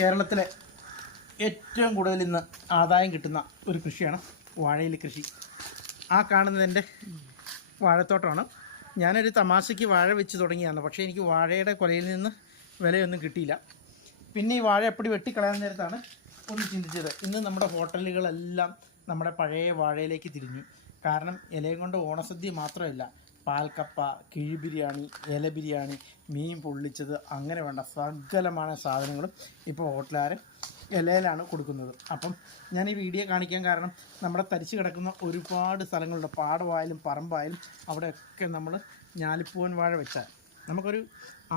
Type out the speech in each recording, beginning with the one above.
കേരളത്തിലെ ഏറ്റവും കൂടുതൽ ഇന്ന് ആദായം കിട്ടുന്ന ഒരു കൃഷിയാണ് വാഴയില കൃഷി. ആ കാണുന്നത് എന്റെ വാഴത്തോട്ടമാണ്. ഞാനൊരു തമാശയ്ക്ക് വാഴ വെച്ച് തുടങ്ങിയാണ് പക്ഷേ എനിക്ക് വാഴയുടെ കൊലയിൽ നിന്ന് വിലയൊന്നും കിട്ടിയില്ല. പിന്നെ ഈ വാഴ എപ്പടി വെട്ടിക്കളയാൻ നേരത്താണ് ഒന്ന് ചിന്തിച്ചത്. ഇന്ന് നമ്മുടെ ഹോട്ടലുകളെല്ലാം നമ്മുടെ പഴയ വാഴയിലേക്ക് തിരിഞ്ഞു. കാരണം ഇലയും കൊണ്ട് ഓണസദ്യ മാത്രമല്ല പാൽക്കപ്പ കിഴി ബിരിയാണി ഇല ബിരിയാണി മീൻ പൊള്ളിച്ചത് അങ്ങനെ വേണ്ട സകലമായ സാധനങ്ങളും ഇപ്പോൾ ഹോട്ടലുകാർ ഇലയിലാണ് കൊടുക്കുന്നത്. അപ്പം ഞാൻ ഈ വീഡിയോ കാണിക്കാൻ കാരണം നമ്മുടെ തരിച്ച് കിടക്കുന്ന ഒരുപാട് സ്ഥലങ്ങളുണ്ട്. പാടമായാലും പറമ്പായാലും അവിടെയൊക്കെ നമ്മൾ ഞാലിപ്പൂവൻ വാഴ വെച്ചാൽ നമുക്കൊരു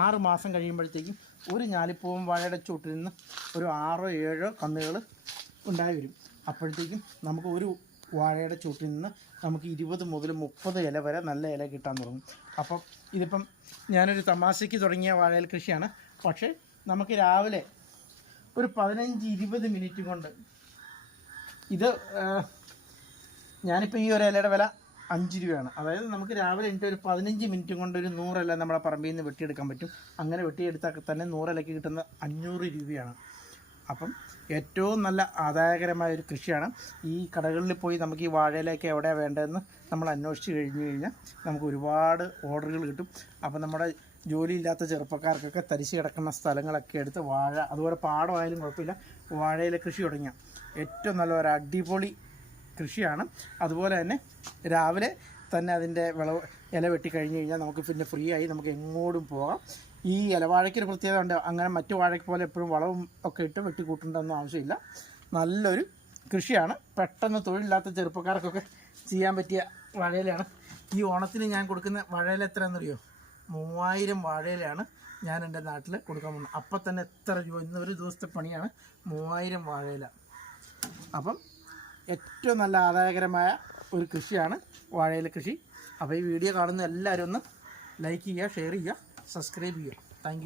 ആറ് മാസം കഴിയുമ്പോഴത്തേക്കും ഒരു ഞാലിപ്പൂവൻ വാഴയുടെ ചുട്ടിൽ നിന്ന് ഒരു ആറോ ഏഴോ കന്നുകൾ ഉണ്ടായി വരും. അപ്പോഴത്തേക്കും നമുക്ക് ഒരു വാഴയുടെ ചുവട്ടിൽ നിന്ന് നമുക്ക് ഇരുപത് മുതൽ മുപ്പത് ഇല വരെ നല്ല ഇല കിട്ടാൻ തുടങ്ങും. അപ്പം ഇതിപ്പം ഞാനൊരു തമാശയ്ക്ക് തുടങ്ങിയ വാഴയിൽ കൃഷിയാണ്. പക്ഷേ നമുക്ക് രാവിലെ ഒരു പതിനഞ്ച് ഇരുപത് മിനിറ്റ് കൊണ്ട് ഇത് ഞാനിപ്പോൾ ഈ ഒരു ഇലയുടെ വില അഞ്ച് രൂപയാണ്. അതായത് നമുക്ക് രാവിലെ എനിക്ക് ഒരു പതിനഞ്ച് മിനിറ്റ് കൊണ്ട് ഒരു നൂറില നമ്മുടെ പറമ്പിൽ നിന്ന് വെട്ടിയെടുക്കാൻ പറ്റും. അങ്ങനെ വെട്ടിയെടുത്താൽ തന്നെ നൂറിലയ്ക്ക് കിട്ടുന്ന അഞ്ഞൂറ് രൂപയാണ്. അപ്പം ഏറ്റവും നല്ല ആദായകരമായ ഒരു കൃഷിയാണ്. ഈ കടകളിൽ പോയി നമുക്ക് ഈ വാഴയിലേക്ക് എവിടെയാണ് വേണ്ടതെന്ന് നമ്മൾ അന്വേഷിച്ച് കഴിഞ്ഞ് കഴിഞ്ഞാൽ നമുക്ക് ഒരുപാട് ഓർഡറുകൾ കിട്ടും. അപ്പം നമ്മുടെ ജോലിയില്ലാത്ത ചെറുപ്പക്കാർക്കൊക്കെ തരിശ് കിടക്കുന്ന സ്ഥലങ്ങളൊക്കെ എടുത്ത് വാഴ അതുപോലെ പാടമായാലും കുഴപ്പമില്ല വാഴയിലെ കൃഷി തുടങ്ങിയ. ഏറ്റവും നല്ല ഒരു അടിപൊളി കൃഷിയാണ്. അതുപോലെ തന്നെ രാവിലെ തന്നെ അതിന്റെ വിളവ് ഇല വെട്ടി കഴിഞ്ഞ് കഴിഞ്ഞാൽ നമുക്ക് പിന്നെ ഫ്രീ ആയി നമുക്ക് എങ്ങോട്ടും പോകാം. ഈ ഇലവാഴയ്ക്കൊരു പ്രത്യേകത ഉണ്ട്. അങ്ങനെ മറ്റു വാഴയ്ക്ക് പോലെ എപ്പോഴും വളവും ഒക്കെ ഇട്ട് വെട്ടി കൂട്ടേണ്ടതൊന്നും ആവശ്യമില്ല. നല്ലൊരു കൃഷിയാണ്. പെട്ടെന്ന് തൊഴിലില്ലാത്ത ചെറുപ്പക്കാർക്കൊക്കെ ചെയ്യാൻ പറ്റിയ വാഴയിലയാണ്. ഈ ഓണത്തിന് ഞാൻ കൊടുക്കുന്ന വാഴയില എത്രയാണെന്നറിയോ? മൂവായിരം വാഴയിലാണ് ഞാൻ എന്റെ നാട്ടിൽ കൊടുക്കാൻ പോകുന്നത്. അപ്പം തന്നെ എത്ര രൂപ? ഇന്ന് ഒരു ദിവസത്തെ പണിയാണ് മൂവായിരം വാഴയില. അപ്പം ഏറ്റവും നല്ല ആദായകരമായ ഒരു കൃഷിയാണ് വാഴയില കൃഷി. അപ്പോൾ ഈ വീഡിയോ കാണുന്ന എല്ലാവരും ഒന്ന് ലൈക്ക് ചെയ്യുക ഷെയർ ചെയ്യുക സബ്സ്ക്രൈബ് ചെയ്യുക. താങ്ക്